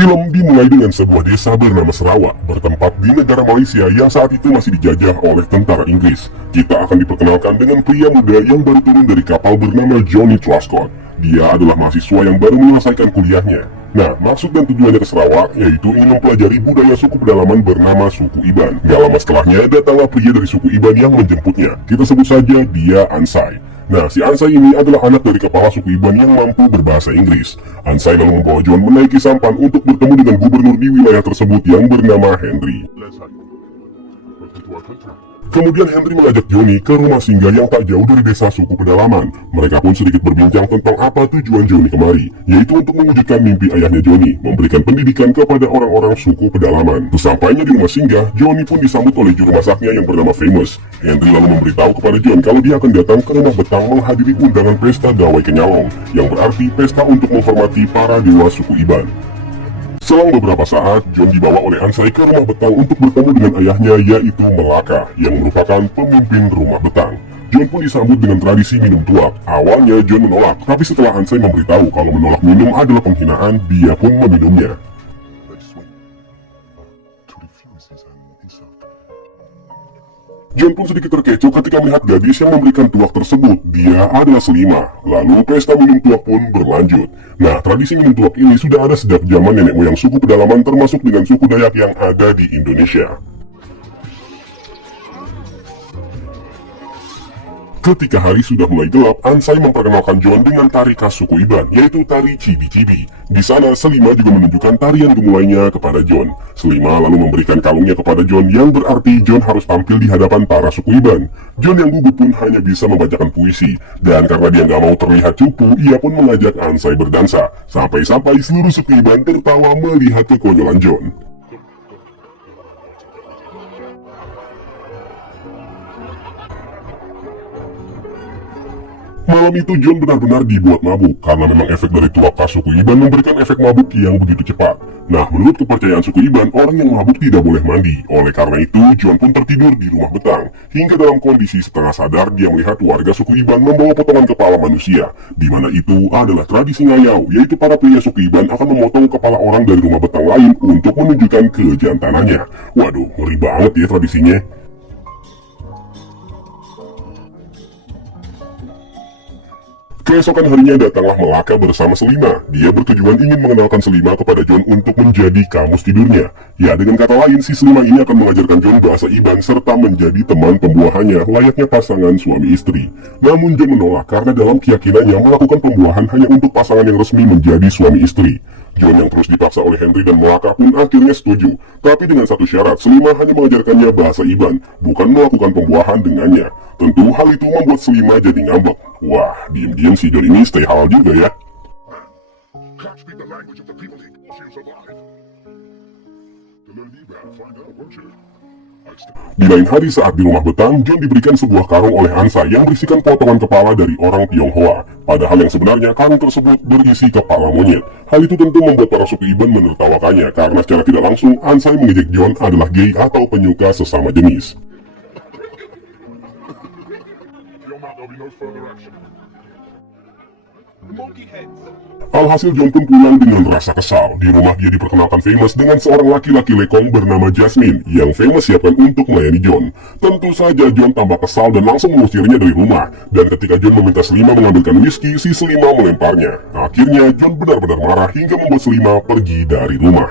Film dimulai dengan sebuah desa bernama Sarawak, bertempat di negara Malaysia yang saat itu masih dijajah oleh tentara Inggris. Kita akan diperkenalkan dengan pria muda yang baru turun dari kapal bernama Johnny Truscott. Dia adalah mahasiswa yang baru menyelesaikan kuliahnya. Nah, maksud dan tujuannya ke Sarawak yaitu ingin mempelajari budaya suku pedalaman bernama suku Iban. Gak lama setelahnya, datanglah pria dari suku Iban yang menjemputnya. Kita sebut saja dia Ansai. Nah, si Ansai ini adalah anak dari kepala suku Iban yang mampu berbahasa Inggris. Ansai lalu membawa John menaiki sampan untuk bertemu dengan gubernur di wilayah tersebut yang bernama Henry. Kemudian Henry mengajak Johnny ke rumah singgah yang tak jauh dari desa suku pedalaman. Mereka pun sedikit berbincang tentang apa tujuan Johnny kemari, yaitu untuk mewujudkan mimpi ayahnya Johnny, memberikan pendidikan kepada orang-orang suku pedalaman. Sesampainya di rumah singgah, Johnny pun disambut oleh juru masaknya yang bernama Famous. Henry lalu memberitahu kepada John kalau dia akan datang ke rumah betang menghadiri undangan pesta gawai kenyalong, yang berarti pesta untuk menghormati para dewa suku Iban. Selang beberapa saat, John dibawa oleh Ansai ke rumah betang untuk bertemu dengan ayahnya yaitu Melaka, yang merupakan pemimpin rumah betang. John pun disambut dengan tradisi minum tuak. Awalnya John menolak, tapi setelah Ansai memberitahu kalau menolak minum adalah penghinaan, dia pun meminumnya. John pun sedikit terkecoh ketika melihat gadis yang memberikan tuak tersebut. Dia adalah Selima. Lalu pesta minum tuak pun berlanjut. Nah, tradisi minum tuak ini sudah ada sejak zaman nenek moyang suku pedalaman termasuk dengan suku Dayak yang ada di Indonesia. Ketika hari sudah mulai gelap, Ansai memperkenalkan John dengan tari khas suku Iban, yaitu tari cibi-cibi. Di sana, Selima juga menunjukkan tarian gemulainya kepada John. Selima lalu memberikan kalungnya kepada John, yang berarti John harus tampil di hadapan para suku Iban. John yang gugup pun hanya bisa membacakan puisi, dan karena dia nggak mau terlihat cupu, ia pun mengajak Ansai berdansa. Sampai-sampai seluruh suku Iban tertawa melihat kekonyolan John. Malam itu John benar-benar dibuat mabuk, karena memang efek dari tuak khas suku Iban memberikan efek mabuk yang begitu cepat. Nah, menurut kepercayaan suku Iban, orang yang mabuk tidak boleh mandi. Oleh karena itu, John pun tertidur di rumah betang. Hingga dalam kondisi setengah sadar, dia melihat warga suku Iban membawa potongan kepala manusia. Di mana itu adalah tradisi ngayau, yaitu para pria suku Iban akan memotong kepala orang dari rumah betang lain untuk menunjukkan kejantanannya. Waduh, ngeri banget ya tradisinya. Keesokan harinya datanglah Melaka bersama Selima. Dia bertujuan ingin mengenalkan Selima kepada John untuk menjadi kamus tidurnya. Ya, dengan kata lain, si Selima ini akan mengajarkan John bahasa Iban serta menjadi teman pembuahannya layaknya pasangan suami istri. Namun John menolak karena dalam keyakinannya melakukan pembuahan hanya untuk pasangan yang resmi menjadi suami istri. John yang terus dipaksa oleh Henry dan Melaka pun akhirnya setuju. Tapi dengan satu syarat, Selima hanya mengajarkannya bahasa Iban, bukan melakukan pembuahan dengannya. Tentu hal itu membuat Selima jadi ngambek. Wah, diem-diem si John ini stay halal juga ya. Di lain hari saat di rumah betang, John diberikan sebuah karung oleh Ansai yang berisikan potongan kepala dari orang Tionghoa. Padahal yang sebenarnya karung tersebut berisi kepala monyet. Hal itu tentu membuat para suku Iban menertawakannya karena secara tidak langsung Ansai mengejek John adalah gay atau penyuka sesama jenis. Alhasil John pun pulang dengan rasa kesal. Di rumah dia diperkenalkan Famous dengan seorang laki-laki lekong bernama Jasmine yang Famous siapkan untuk melayani John. Tentu saja John tambah kesal dan langsung mengusirnya dari rumah. Dan ketika John meminta Selima mengambilkan whisky, si Selima melemparnya. Akhirnya John benar-benar marah hingga membuat Selima pergi dari rumah.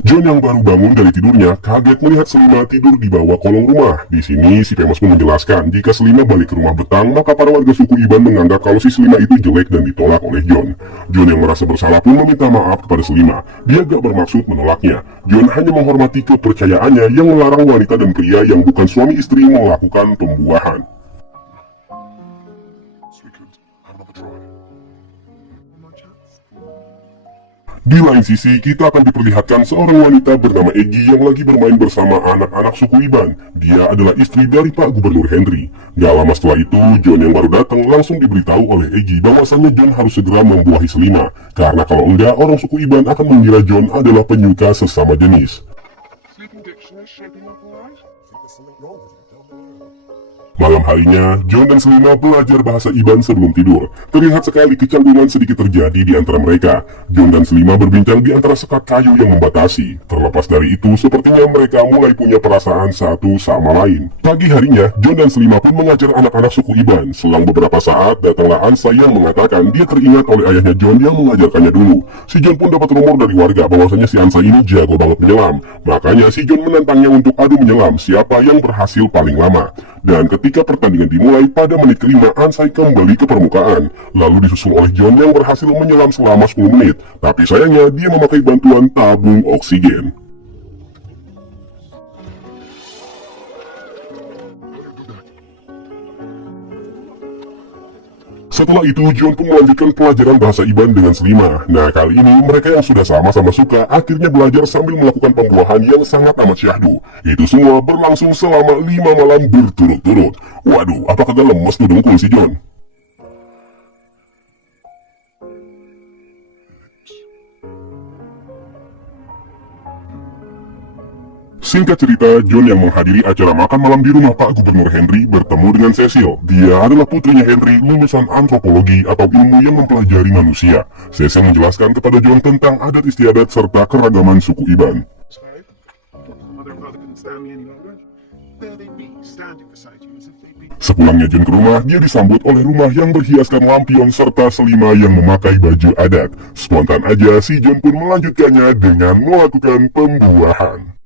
John yang baru bangun dari tidurnya kaget melihat Selima tidur di bawah kolong rumah. Di sini si Famous pun menjelaskan jika Selima balik ke rumah betang, maka para warga suku Iban menganggap kalau si Selima itu jelek dan ditolak oleh John. John yang merasa bersalah pun meminta maaf kepada Selima. Dia gak bermaksud menolaknya. John hanya menghormati kepercayaannya yang melarang wanita dan pria yang bukan suami istri melakukan pembuahan. Di lain sisi, kita akan diperlihatkan seorang wanita bernama Egy yang lagi bermain bersama anak-anak suku Iban. Dia adalah istri dari Pak Gubernur Henry. Gak lama setelah itu, John yang baru datang langsung diberitahu oleh Egy bahwasannya John harus segera membuahi Selima. Karena kalau enggak, orang suku Iban akan mengira John adalah penyuka sesama jenis. Malam harinya, John dan Selima belajar bahasa Iban sebelum tidur. Terlihat sekali kecanggungan sedikit terjadi di antara mereka. John dan Selima berbincang di antara sekat kayu yang membatasi. Terlepas dari itu, sepertinya mereka mulai punya perasaan satu sama lain. Pagi harinya, John dan Selima pun mengajar anak-anak suku Iban. Selang beberapa saat, datanglah Ansa yang mengatakan dia teringat oleh ayahnya John yang mengajarkannya dulu. Si John pun dapat rumor dari warga bahwasanya si Ansa ini jago banget menyelam. Makanya si John menantangnya untuk adu menyelam siapa yang berhasil paling lama. Dan ketika pertandingan dimulai pada menit kelima, Ansai kembali ke permukaan, lalu disusul oleh John yang berhasil menyelam selama 10 menit. Tapi sayangnya dia memakai bantuan tabung oksigen. Setelah itu, John pun melanjutkan pelajaran bahasa Iban dengan Selima. Nah, kali ini mereka yang sudah sama-sama suka akhirnya belajar sambil melakukan pembuahan yang sangat amat syahdu. Itu semua berlangsung selama 5 malam berturut-turut. Waduh, apakah gak lemes tuh dengkul si John? Singkat cerita, John yang menghadiri acara makan malam di rumah Pak Gubernur Henry bertemu dengan Cecil. Dia adalah putrinya Henry, lulusan antropologi atau ilmu yang mempelajari manusia. Cecil menjelaskan kepada John tentang adat istiadat serta keragaman suku Iban. Sepulangnya John ke rumah, dia disambut oleh rumah yang berhiaskan lampion serta Selima yang memakai baju adat. Spontan aja si John pun melanjutkannya dengan melakukan pembuahan.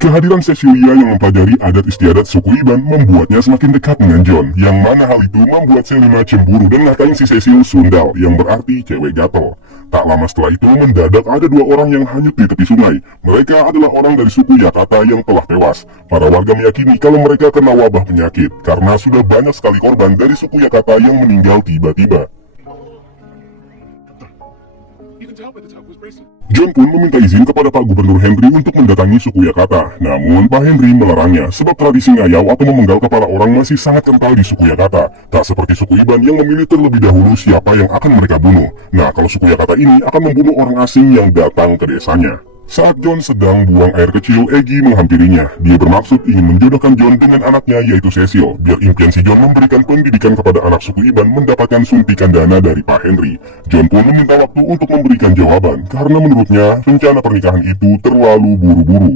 Kehadiran Cecilia yang mempelajari adat istiadat suku Iban membuatnya semakin dekat dengan John, yang mana hal itu membuat Selima cemburu dan ngatain si Cecil sundal, yang berarti cewek gatel. Tak lama setelah itu, mendadak ada 2 orang yang hanyut di tepi sungai. Mereka adalah orang dari suku Yakata yang telah tewas. Para warga meyakini kalau mereka kena wabah penyakit, karena sudah banyak sekali korban dari suku Yakata yang meninggal tiba-tiba. John pun meminta izin kepada Pak Gubernur Henry untuk mendatangi suku Yakata. Namun Pak Henry melarangnya sebab tradisi ngayau atau memenggal kepala orang masih sangat kental di suku Yakata. Tak seperti suku Iban yang memilih terlebih dahulu siapa yang akan mereka bunuh. Nah, kalau suku Yakata ini akan membunuh orang asing yang datang ke desanya. Saat John sedang buang air kecil, Eggy menghampirinya. Dia bermaksud ingin menjodohkan John dengan anaknya yaitu Cecil, biar impian si John memberikan pendidikan kepada anak suku Iban mendapatkan suntikan dana dari Pak Henry. John pun meminta waktu untuk memberikan jawaban, karena menurutnya rencana pernikahan itu terlalu buru-buru.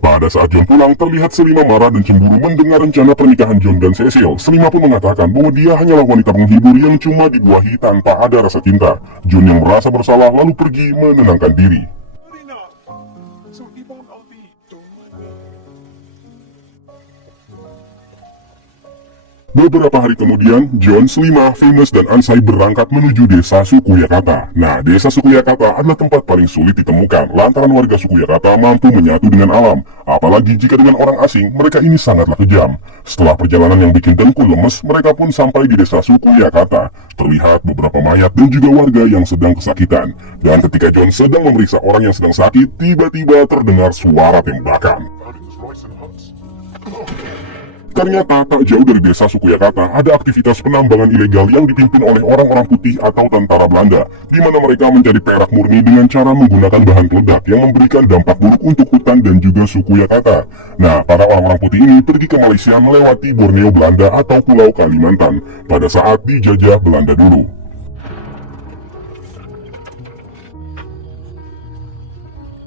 Pada saat John pulang, terlihat Selima marah dan cemburu mendengar rencana pernikahan John dan Cecil. Selima pun mengatakan bahwa dia hanyalah wanita penghibur yang cuma dibuahi tanpa ada rasa cinta. John yang merasa bersalah lalu pergi menenangkan diri. Beberapa hari kemudian, John, Selima, Venus, dan Ansai berangkat menuju desa suku Yakata. Nah, desa suku Yakata adalah tempat paling sulit ditemukan, lantaran warga suku Yakata mampu menyatu dengan alam. Apalagi jika dengan orang asing, mereka ini sangatlah kejam. Setelah perjalanan yang bikin dengkul lemes, mereka pun sampai di desa suku Yakata. Terlihat beberapa mayat dan juga warga yang sedang kesakitan. Dan ketika John sedang memeriksa orang yang sedang sakit, tiba-tiba terdengar suara tembakan. Ternyata tak jauh dari desa suku Yakata ada aktivitas penambangan ilegal yang dipimpin oleh orang-orang putih atau tentara Belanda, di mana mereka mencari perak murni dengan cara menggunakan bahan peledak yang memberikan dampak buruk untuk hutan dan juga suku Yakata. Nah, para orang-orang putih ini pergi ke Malaysia melewati Borneo Belanda atau Pulau Kalimantan pada saat dijajah Belanda dulu.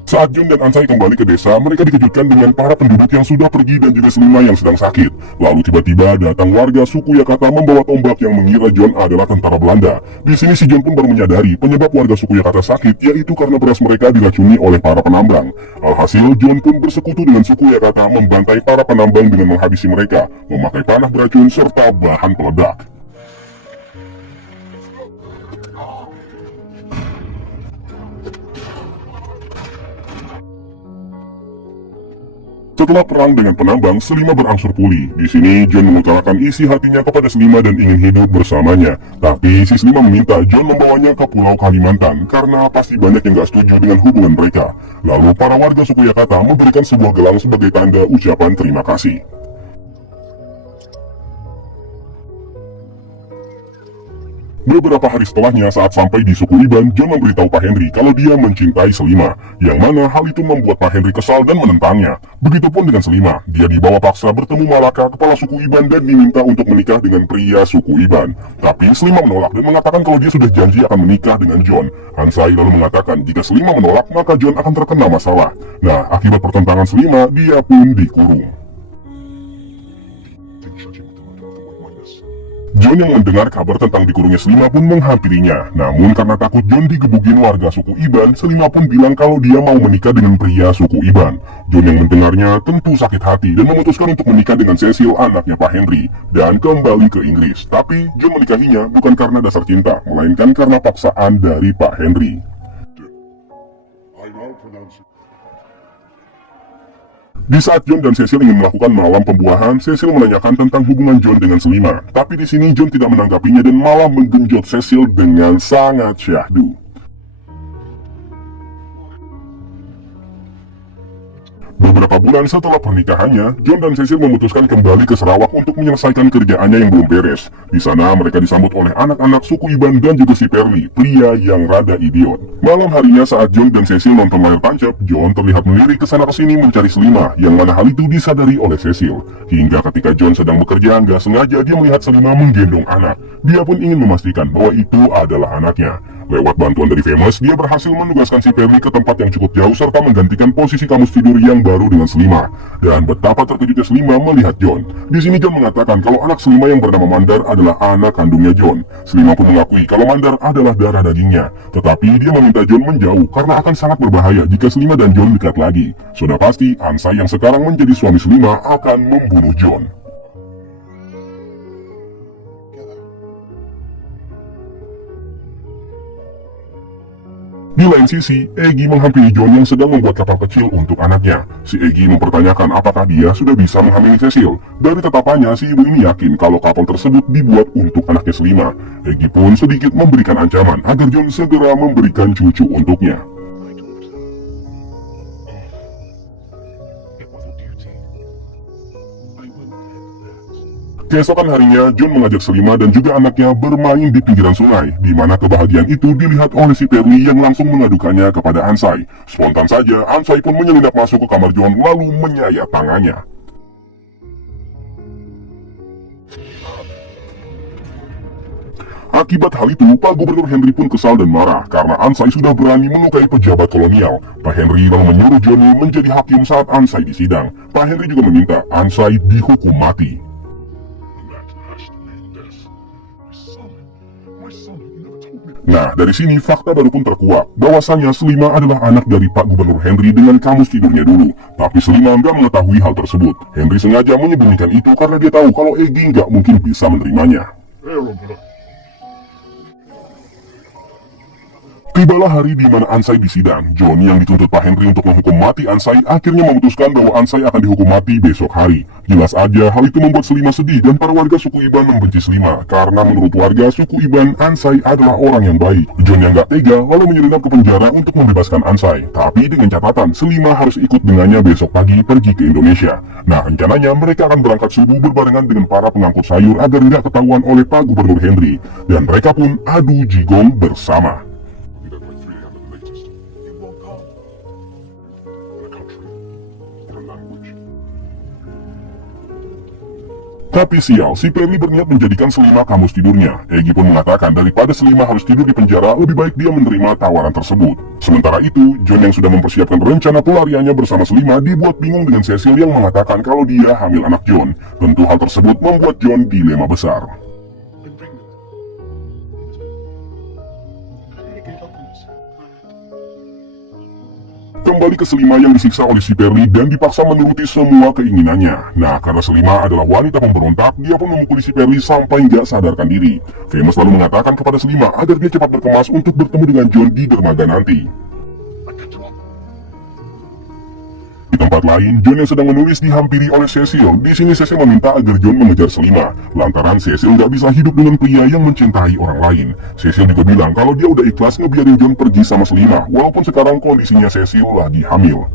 Saat John dan Ansai kembali ke desa, mereka dikejutkan dengan para penduduk yang sudah pergi dan juga Selima yang sedang sakit. Lalu tiba-tiba datang warga suku Yakata membawa tombak yang mengira John adalah tentara Belanda. Di sini si John pun baru menyadari penyebab warga suku Yakata sakit yaitu karena beras mereka diracuni oleh para penambang. Alhasil, John pun bersekutu dengan suku Yakata membantai para penambang dengan menghabisi mereka, memakai panah beracun serta bahan peledak. Setelah perang dengan penambang, Selima berangsur pulih. Di sini, John mengutarakan isi hatinya kepada Selima dan ingin hidup bersamanya. Tapi si Selima meminta John membawanya ke Pulau Kalimantan karena pasti banyak yang gak setuju dengan hubungan mereka. Lalu para warga suku Yakata memberikan sebuah gelang sebagai tanda ucapan terima kasih. Beberapa hari setelahnya saat sampai di suku Iban, John memberitahu Pak Henry kalau dia mencintai Selima, yang mana hal itu membuat Pak Henry kesal dan menentangnya. Begitupun dengan Selima, dia dibawa paksa bertemu Malaka, kepala suku Iban, dan diminta untuk menikah dengan pria suku Iban. Tapi Selima menolak dan mengatakan kalau dia sudah janji akan menikah dengan John. Ansai lalu mengatakan jika Selima menolak, maka John akan terkena masalah. Nah, akibat pertentangan Selima, dia pun dikurung. John yang mendengar kabar tentang dikurungnya Selima pun menghampirinya. Namun karena takut John digebukin warga suku Iban, Selima pun bilang kalau dia mau menikah dengan pria suku Iban. John yang mendengarnya tentu sakit hati dan memutuskan untuk menikah dengan Cecil, anaknya Pak Henry, dan kembali ke Inggris. Tapi John menikahinya bukan karena dasar cinta, melainkan karena paksaan dari Pak Henry. Di saat John dan Cecil ingin melakukan malam pembuahan, Cecil menanyakan tentang hubungan John dengan Selima. Tapi di sini John tidak menanggapinya dan malah menggenjot Cecil dengan sangat syahdu. Beberapa bulan setelah pernikahannya, John dan Cecil memutuskan kembali ke Sarawak untuk menyelesaikan kerjaannya yang belum beres. Di sana mereka disambut oleh anak-anak suku Iban dan juga si Perli, pria yang rada idiot. Malam harinya saat John dan Cecil nonton layar tancap, John terlihat melirik ke sana kesini mencari Selima, yang mana hal itu disadari oleh Cecil. Hingga ketika John sedang bekerja, nggak sengaja dia melihat Selima menggendong anak. Dia pun ingin memastikan bahwa itu adalah anaknya. Lewat bantuan dari Famous, dia berhasil menugaskan si Perli ke tempat yang cukup jauh serta menggantikan posisi kamus tidur yang baru dengan Selima. Dan betapa terkejutnya Selima melihat John. Di sini John mengatakan kalau anak Selima yang bernama Mandar adalah anak kandungnya John. Selima pun mengakui kalau Mandar adalah darah dagingnya. Tetapi dia meminta John menjauh karena akan sangat berbahaya jika Selima dan John dekat lagi. Sudah pasti Ansai yang sekarang menjadi suami Selima akan membunuh John. Di lain sisi, Egy menghampiri John yang sedang membuat kapal kecil untuk anaknya. Si Egy mempertanyakan apakah dia sudah bisa menghamili Cecil. Dari tatapannya, si ibu ini yakin kalau kapal tersebut dibuat untuk anaknya Selima. Egy pun sedikit memberikan ancaman agar John segera memberikan cucu untuknya. Keesokan harinya, John mengajak Selima dan juga anaknya bermain di pinggiran sungai, di mana kebahagiaan itu dilihat oleh si Perli yang langsung mengadukannya kepada Ansai. Spontan saja, Ansai pun menyelinap masuk ke kamar John lalu menyayat tangannya. Akibat hal itu, Pak Gubernur Henry pun kesal dan marah karena Ansai sudah berani melukai pejabat kolonial. Pak Henry lalu menyuruh Johnny menjadi hakim saat Ansai disidang. Pak Henry juga meminta Ansai dihukum mati. Nah, dari sini fakta baru pun terkuak, bahwasannya Selima adalah anak dari Pak Gubernur Henry dengan kamus tidurnya dulu. Tapi Selima nggak mengetahui hal tersebut. Henry sengaja menyembunyikan itu karena dia tahu kalau Egy nggak mungkin bisa menerimanya. Tibalah hari di mana Ansai disidang. Johnny yang dituntut Pak Henry untuk menghukum mati Ansai akhirnya memutuskan bahwa Ansai akan dihukum mati besok hari. Jelas aja hal itu membuat Selima sedih dan para warga suku Iban membenci Selima karena menurut warga suku Iban Ansai adalah orang yang baik. John yang gak tega lalu menyelinap ke penjara untuk membebaskan Ansai. Tapi dengan catatan Selima harus ikut dengannya besok pagi pergi ke Indonesia. Nah, rencananya mereka akan berangkat subuh berbarengan dengan para pengangkut sayur agar nggak ketahuan oleh Pak Gubernur Henry. Dan mereka pun adu jigong bersama. Tapi sial, si Perli berniat menjadikan Selima kamus tidurnya. Egy pun mengatakan daripada Selima harus tidur di penjara, lebih baik dia menerima tawaran tersebut. Sementara itu, John yang sudah mempersiapkan rencana pelariannya bersama Selima dibuat bingung dengan Cecil yang mengatakan kalau dia hamil anak John. Tentu hal tersebut membuat John dilema besar. Kembali ke Selima yang disiksa oleh si Perli dan dipaksa menuruti semua keinginannya. Nah, karena Selima adalah wanita pemberontak, dia pun memukuli si Perli sampai nggak sadarkan diri. Famous lalu mengatakan kepada Selima agar dia cepat berkemas untuk bertemu dengan John di dermaga nanti. Di tempat lain, John yang sedang menulis dihampiri oleh Cecil. Di sini Cecil meminta agar John mengejar Selima, lantaran Cecil nggak bisa hidup dengan pria yang mencintai orang lain. Cecil juga bilang kalau dia udah ikhlas ngebiarin John pergi sama Selima, walaupun sekarang kondisinya Cecil lagi hamil.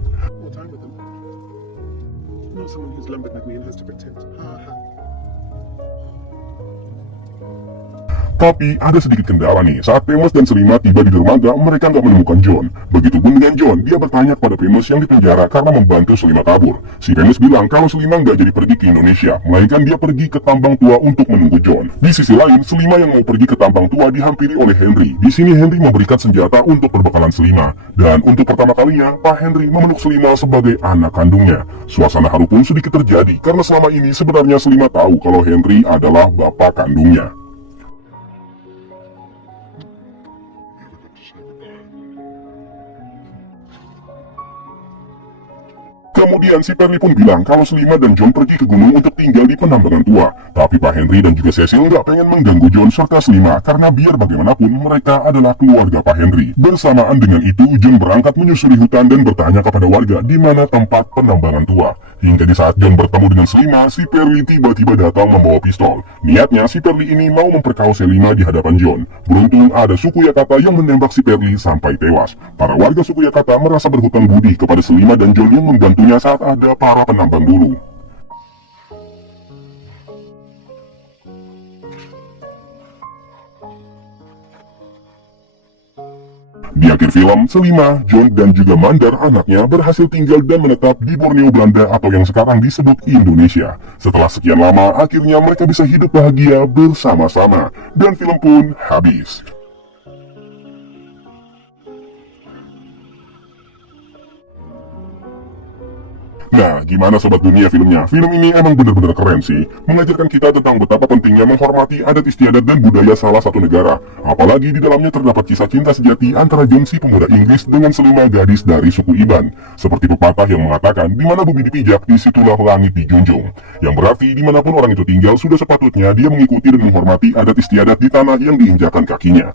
Tapi ada sedikit kendala nih, saat Famous dan Selima tiba di dermaga, mereka nggak menemukan John. Begitupun dengan John, dia bertanya kepada Famous yang dipenjara karena membantu Selima kabur. Si Famous bilang kalau Selima nggak jadi pergi ke Indonesia, melainkan dia pergi ke Tambang Tua untuk menunggu John. Di sisi lain, Selima yang mau pergi ke Tambang Tua dihampiri oleh Henry. Di sini Henry memberikan senjata untuk perbekalan Selima. Dan untuk pertama kalinya, Pak Henry memeluk Selima sebagai anak kandungnya. Suasana haru pun sedikit terjadi karena selama ini sebenarnya Selima tahu kalau Henry adalah bapak kandungnya. Kemudian si Perli pun bilang kalau Selima dan John pergi ke gunung untuk tinggal di penambangan tua. Tapi Pak Henry dan juga Cecil nggak pengen mengganggu John serta Selima karena biar bagaimanapun mereka adalah keluarga Pak Henry. Bersamaan dengan itu, John berangkat menyusuri hutan dan bertanya kepada warga di mana tempat penambangan tua. Hingga di saat John bertemu dengan Selima, si Perli tiba-tiba datang membawa pistol. Niatnya si Perli ini mau memperkaos Selima di hadapan John. Beruntung ada suku Yakata yang menembak si Perli sampai tewas. Para warga suku Yakata merasa berhutang budi kepada Selima dan John yang membantunya saat ada para penambang dulu. Di akhir film, Selima, John, dan juga Mandar anaknya berhasil tinggal dan menetap di Borneo Belanda atau yang sekarang disebut Indonesia. Setelah sekian lama, akhirnya mereka bisa hidup bahagia bersama-sama. Dan film pun habis. Nah, gimana Sobat Dunia filmnya? Film ini emang bener-bener keren sih. Mengajarkan kita tentang betapa pentingnya menghormati adat istiadat dan budaya salah satu negara. Apalagi di dalamnya terdapat kisah cinta sejati antara John si pemuda Inggris dengan Selima gadis dari suku Iban. Seperti pepatah yang mengatakan, di mana bumi dipijak, disitulah langit dijunjung. Yang berarti dimanapun orang itu tinggal, sudah sepatutnya dia mengikuti dan menghormati adat istiadat di tanah yang diinjakan kakinya.